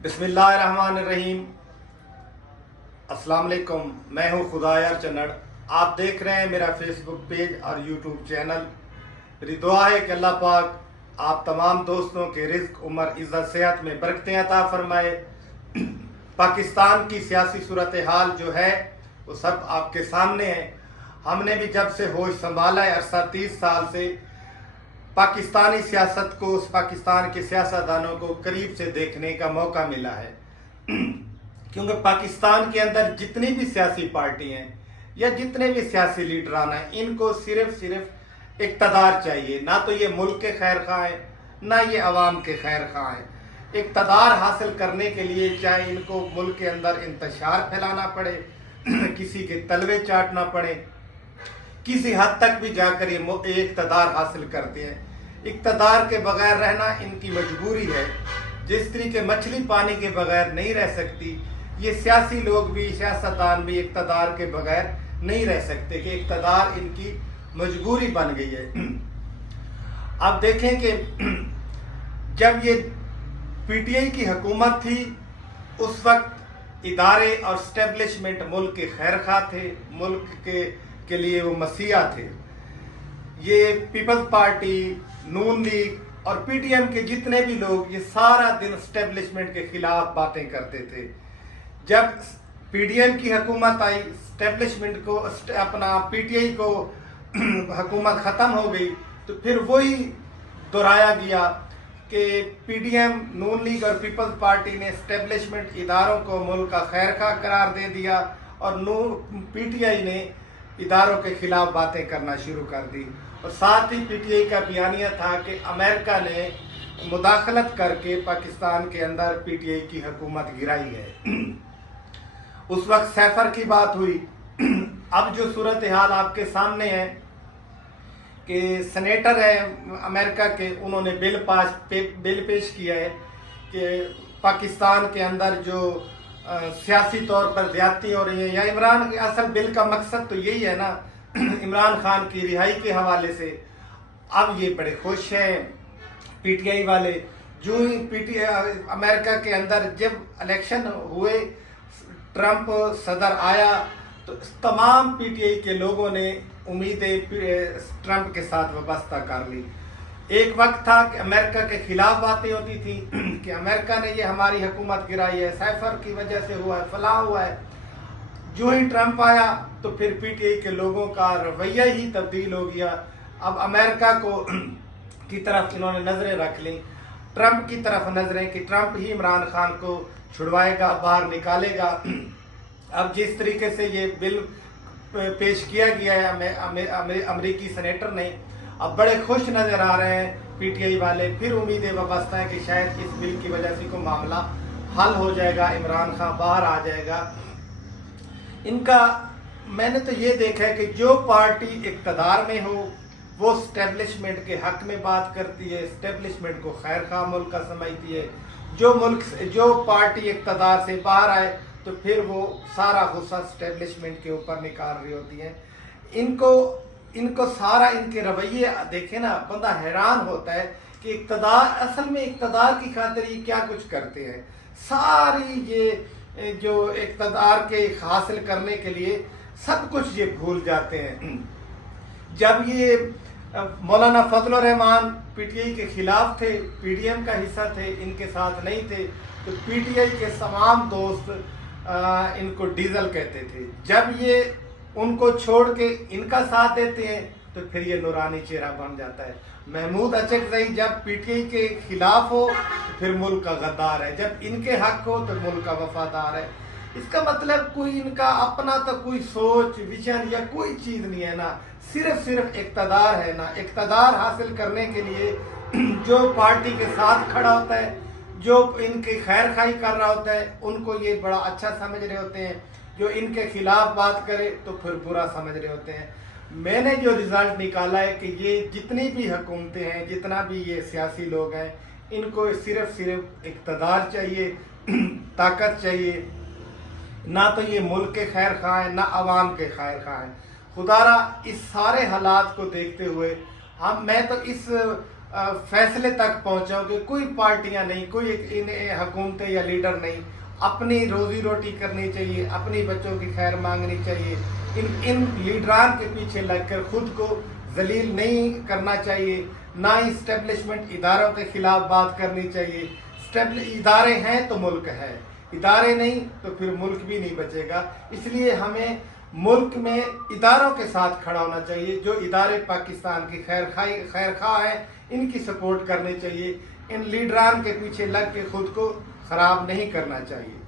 बिस्मिल्लाहिर्रहमानिर्रहीम। अस्सलाम वालेकुम। मैं हूँ खुदायार चन्नड़। आप देख रहे हैं मेरा फेसबुक पेज और यूट्यूब चैनल। मेरी दुआ है कि अल्लाह पाक आप तमाम दोस्तों के रिज़्क, उम्र, इज़्ज़त, सेहत में बरकतें अता फरमाए। पाकिस्तान की सियासी सूरत हाल जो है वो सब आपके सामने है। हमने भी जब से होश संभाला है अरसा 30 साल से पाकिस्तानी सियासत को, पाकिस्तान के सियासतदानों को करीब से देखने का मौका मिला है। क्योंकि पाकिस्तान के अंदर जितनी भी सियासी पार्टी हैं या जितने भी सियासी लीडरान हैं, इनको सिर्फ इक़्तिदार चाहिए। ना तो ये मुल्क के खैर खा हैं, ना ये अवाम के खैर खा हैं। इक़्तिदार हासिल करने के लिए चाहे इनको मुल्क के अंदर इंतशार फैलाना पड़े, किसी के तलवे चाटना पड़े, किसी हद तक भी जाकर ये इक़्तिदार हासिल करते हैं। इक़्तिदार के बगैर रहना इनकी मजबूरी है। जिस तरीके मछली पानी के बगैर नहीं रह सकती, ये सियासी लोग भी, सियासतदान भी इक़्तिदार के बगैर नहीं रह सकते कि इक़्तिदार इनकी मजबूरी बन गई है। अब देखें कि जब ये पीटीआई की हुकूमत थी उस वक्त इदारे और स्टैब्लिशमेंट मुल्क के खैर खा थे, मुल्क के लिए वो मसीहा थे। ये पीपल्स पार्टी, नून लीग और पीटीएम के जितने भी लोग, ये सारा दिन स्टैब्लिशमेंट के खिलाफ बातें करते थे। जब पीडीएम की हुकूमत आई, स्टैब्लिशमेंट को, अपना पीटीआई को हुकूमत ख़त्म हो गई, तो फिर वही दोहराया गया कि पीडीएम, नून लीग और पीपल्स पार्टी ने स्टैब्लिशमेंट इदारों को मुल्क का खैर खा करार दे दिया और पीटीआई ने इदारों के खिलाफ बातें करना शुरू कर दी। और साथ ही पीटीआई का बयानिया था कि अमेरिका ने मुदाखलत करके पाकिस्तान के अंदर पीटीआई की हुकूमत गिराई है। उस वक्त सैफर की बात हुई। अब जो सूरत हाल आपके सामने है कि सेनेटर है अमेरिका के, उन्होंने बिल पेश किया है कि पाकिस्तान के अंदर जो सियासी तौर पर ज्यादती हो रही है, या इमरान, असल बिल का मकसद तो यही है ना, इमरान खान की रिहाई के हवाले से। अब ये बड़े खुश हैं पीटीआई वाले। जो ही अमेरिका के अंदर जब इलेक्शन हुए, ट्रंप सदर आया, तो तमाम पीटीआई के लोगों ने उम्मीदें ट्रंप के साथ वाबस्ता कर ली। एक वक्त था कि अमेरिका के खिलाफ बातें होती थी कि अमेरिका ने ये हमारी हुकूमत गिराई है, सैफर की वजह से हुआ है, फलां हुआ है। जो ही ट्रंप आया तो फिर पीटीआई के लोगों का रवैया ही तब्दील हो गया। अब अमेरिका को की तरफ इन्होंने नज़रें रख ली, ट्रंप की तरफ नज़रें, कि ट्रंप ही इमरान खान को छुड़वाएगा, बाहर निकालेगा। अब जिस तरीके से ये बिल पेश किया गया है अमेरिकी सेनेटर ने, अब बड़े खुश नज़र आ रहे हैं पीटीआई वाले। फिर उम्मीदें वाबस्ता है कि शायद इस बिल की वजह से कोई मामला हल हो जाएगा, इमरान खान बाहर आ जाएगा। इनका मैंने तो ये देखा है कि जो पार्टी इक़्तिदार में हो वो स्टैब्लिशमेंट के हक में बात करती है, स्टैब्लिशमेंट को खैर खा मुल्क का समझती है। जो पार्टी इक़्तिदार से बाहर आए तो फिर वो सारा गुस्सा स्टैब्लिशमेंट के ऊपर निकाल रही होती है। इनको सारा इनके रवैये देखे ना, बंदा हैरान होता है कि इक़्तिदार, असल में इक़्तिदार की खातिर ये क्या कुछ करते हैं। सारी ये जो इक़्तिदार के हासिल करने के लिए सब कुछ ये भूल जाते हैं। जब ये मौलाना फजलुर रहमान पीटीआई के खिलाफ थे, पीडीएम का हिस्सा थे, इनके साथ नहीं थे, तो पीटीआई के तमाम दोस्त इनको डीजल कहते थे। जब ये उनको छोड़ के इनका साथ देते हैं तो फिर ये नूरानी चेहरा बन जाता है। महमूद अचकज़ई जब पीटीआई के खिलाफ हो तो फिर मुल्क का गद्दार है, जब इनके हक हो तो मुल्क का वफादार है। इसका मतलब कोई इनका अपना तो कोई सोच, विजन या कोई चीज़ नहीं है ना, सिर्फ इक़्तिदार है ना। इक़्तिदार हासिल करने के लिए जो पार्टी के साथ खड़ा होता है, जो इनकी खैर खाई कर रहा होता है, उनको ये बड़ा अच्छा समझ रहे होते हैं। जो इनके खिलाफ बात करे तो फिर बुरा समझ रहे होते हैं। मैंने जो रिज़ल्ट निकाला है कि ये जितनी भी हुकूमतें हैं, जितना भी ये सियासी लोग हैं, इनको सिर्फ इक़्तिदार चाहिए, ताकत चाहिए। ना तो ये मुल्क के खैर खा हैं, ना अवाम के खैर खा हैं। खुदारा इस सारे हालात को देखते हुए मैं तो इस फैसले तक पहुंचोगे। कोई पार्टियां नहीं, कोई इन हुकूमतें या लीडर नहीं, अपनी रोजी रोटी करनी चाहिए, अपनी बच्चों की खैर मांगनी चाहिए। इन लीडरान के पीछे लगकर खुद को जलील नहीं करना चाहिए, ना ही स्टेब्लिशमेंट इदारों के खिलाफ बात करनी चाहिए। इदारे हैं तो मुल्क है, इदारे नहीं तो फिर मुल्क भी नहीं बचेगा। इसलिए हमें मुल्क में इदारों के साथ खड़ा होना चाहिए। जो इदारे पाकिस्तान की खैर खा है, इनकी सपोर्ट करनी चाहिए। इन लीडरान के पीछे लग के खुद को ख़राब नहीं करना चाहिए।